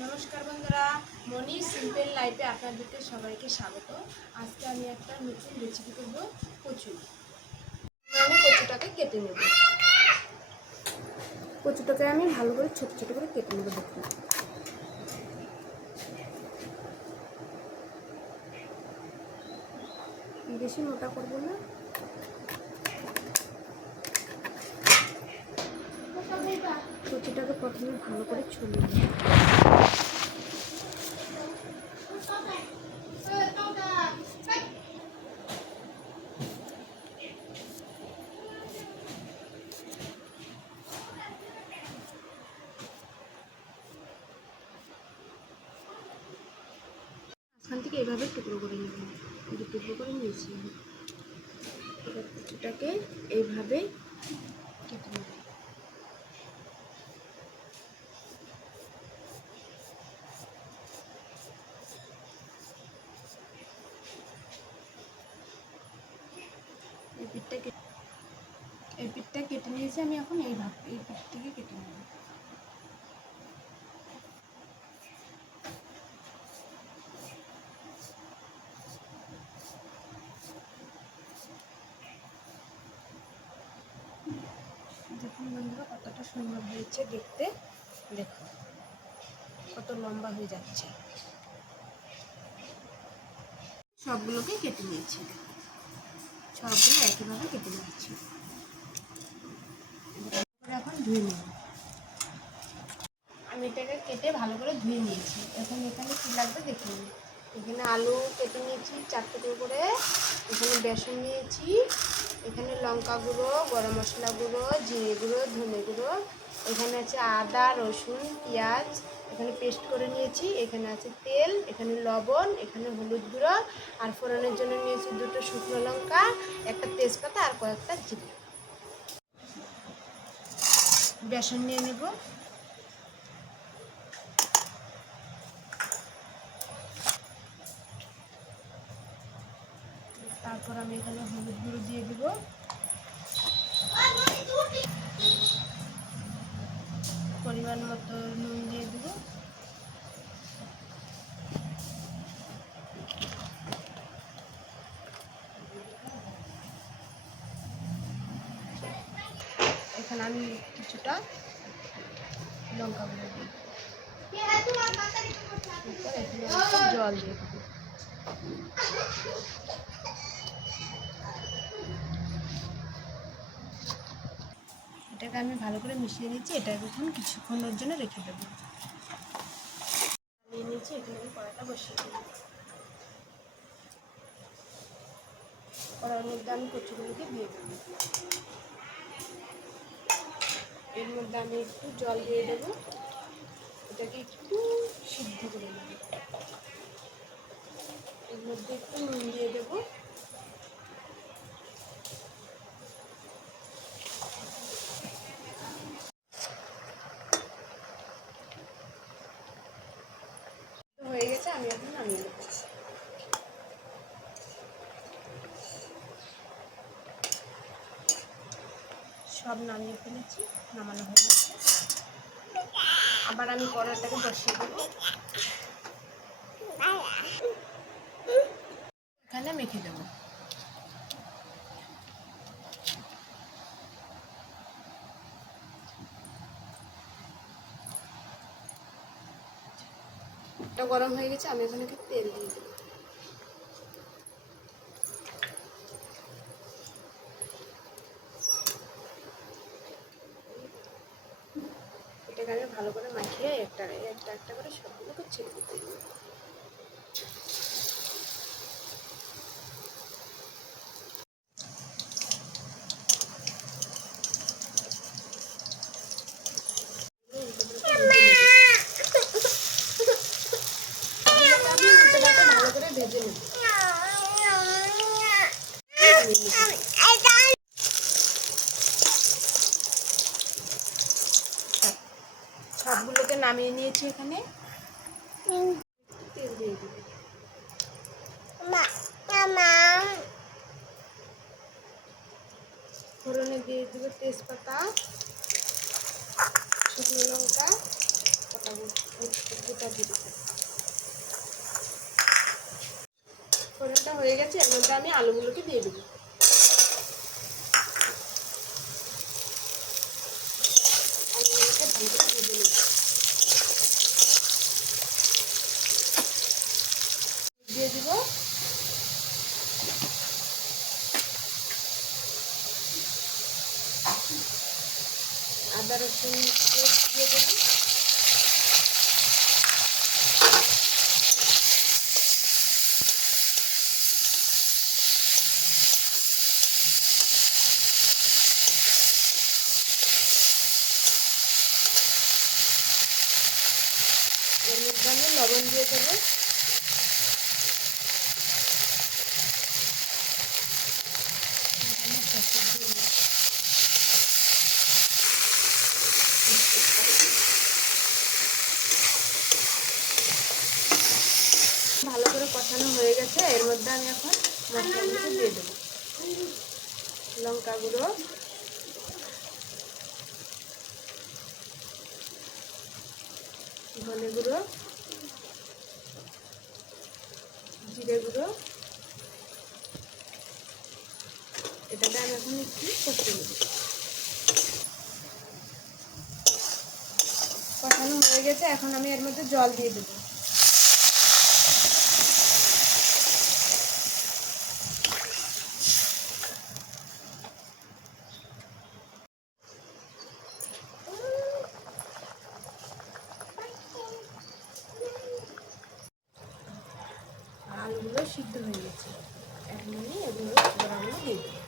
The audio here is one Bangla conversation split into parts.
নমস্কার বন্ধুরা, মনি সিম্পল লাইফে আপনাদেরকে সবাইকে স্বাগত। আজকে আমি একটা নতুন রেসিপি করব কচু। আমি কচুটাকে কেটে নেব। কচুটাকে আমি ভালো করে ছোট ছোট করে কেটে নেব। দেখুন, বেশি মোটা করব না। কচুটাকে প্রথমে ভালো করে ছড়িয়ে নেব। এখান থেকে এভাবে টুকরো করে নেব। টুকরো করে নিয়েছি। এবার কচুটাকে এইভাবে কেটে নেব। এই পিঠটা কেটে নিয়েছি আমি। এখন এই পিঠ থেকে কেটে নেব। দেখুন বন্ধুরা, কতটা সুন্দর হয়েছে দেখতে। দেখুন কত লম্বা হয়ে যাচ্ছে। সবগুলোকে কেটে নিয়েছি। সবগুলো একইভাবে কেটে নিয়েছি। এখন ধুয়ে নেব। আমি এটাকে কেটে ভালো করে ধুয়ে নিয়েছি। এখন এখানে কী লাগবে দেখুন। এখানে আলু কেটে নিয়েছি 4 টুকরো করে। এখানে বেসন নিয়েছি। এখানে লঙ্কা গুঁড়ো, গরম মশলা গুঁড়ো, জিরে গুঁড়ো, ধনে গুঁড়ো। এখানে আছে আদা, রসুন, পেঁয়াজ এখানে পেস্ট করে নিয়েছি। এখানে আছে তেল, এখানে লবণ, এখানে হলুদ গুঁড়ো, আর ফোড়নের জন্য নিয়েছি 2টো শুকনো লঙ্কা, একটা তেজপাতা আর কয়েকটা জিরে। বেসন নিয়ে নেব। তারপর আমি এখানে হলুদ গুঁড়ো দিয়ে দেবো। পরিমাণ মতো নুন দিয়ে দেবো। এখানে আমি কিছুটা লঙ্কা গুঁড়ো দিই। এখানে জল দিয়ে দেবো। এটাকে আমি ভালো করে মিশিয়ে নিচ্ছি। এটা এখন কিছুক্ষণের জন্য রেখে দেবো। নিয়ে নিচ্ছি। এখানে আমি কড়াইটা বসিয়ে দেবো। কড়াইয়ের মধ্যে আমি কচুগুলোকে দিয়ে দেবো। এর মধ্যে আমি একটু জল দিয়ে দেবো। এটাকে একটু সিদ্ধ করে নেব। এর মধ্যে একটু নুন দিয়ে দেবো। হয়ে গেছে, আমি এখন নামিয়ে নেব। সব নামিয়ে ফেলেছি, নামানো হয়ে গেছে। আবার আমি কড়াইটাকে বসিয়ে দেবো। এখানে মেখে দেবো। এটা গরম হয়ে গেছে, আমি এখানে একটু তেল দিয়ে দেবো। এটাকে আমি ভালো করে মাখিয়ে একটা একটা করে সবগুলোকে ছেড়ে দিতে দেবো। ভালো করে ভেজে নেব। সবগুলোকে নামিয়ে নিয়েছি। এখানে তেল দিয়ে দেবো। ফোড়নে দিয়ে দেবো তেজপাতা, শুকনো লঙ্কা, গোটা ফোড়নটা দিয়ে দেবো। ফোড়নটা হয়ে গেছে, এর মধ্যে আমি আলুগুলোকে দিয়ে দেবো। আলুগুলোকে ভালো করে ভেজে নেব। দিয়ে দিব আদা রসুন পেস্ট দিয়ে দেবো। এর মধ্যে আমি লবণ দিয়ে দেবো। ভালো করে কষানো হয়ে গেছে, এর মধ্যে আমি এখন মশলাগুলো দিয়ে দেবো। লঙ্কা গুঁড়ো, ধনে গুঁড়ো, জিরে গুঁড়ো, এটাকে আমি এখন একটু কষিয়ে নেব। কষানো হয়ে গেছে, এখন আমি এর মধ্যে জল দিয়ে দেবো। আলুগুলো সিদ্ধ হয়ে গেছে, এখন আমি এগুলো বড়াগুলো দিয়ে দেবো।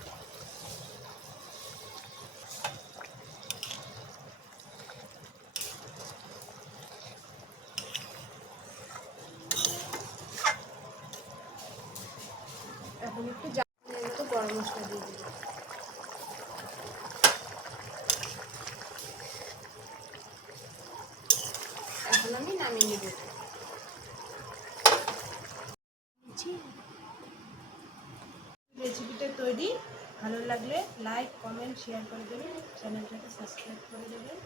এখন একটু জালের মতো গরম মশলা দিয়ে দেবো। এখন আমি নামিয়ে নেব। রেসিপিটা তৈরি, ভালো লাগলে লাইক কমেন্ট শেয়ার করে দেবেন, চ্যানেলটাকে সাবস্ক্রাইব করে দেবেন,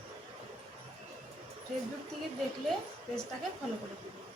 ফেসবুক থেকে দেখলে পেজটাকে ফলো করে দেবেন।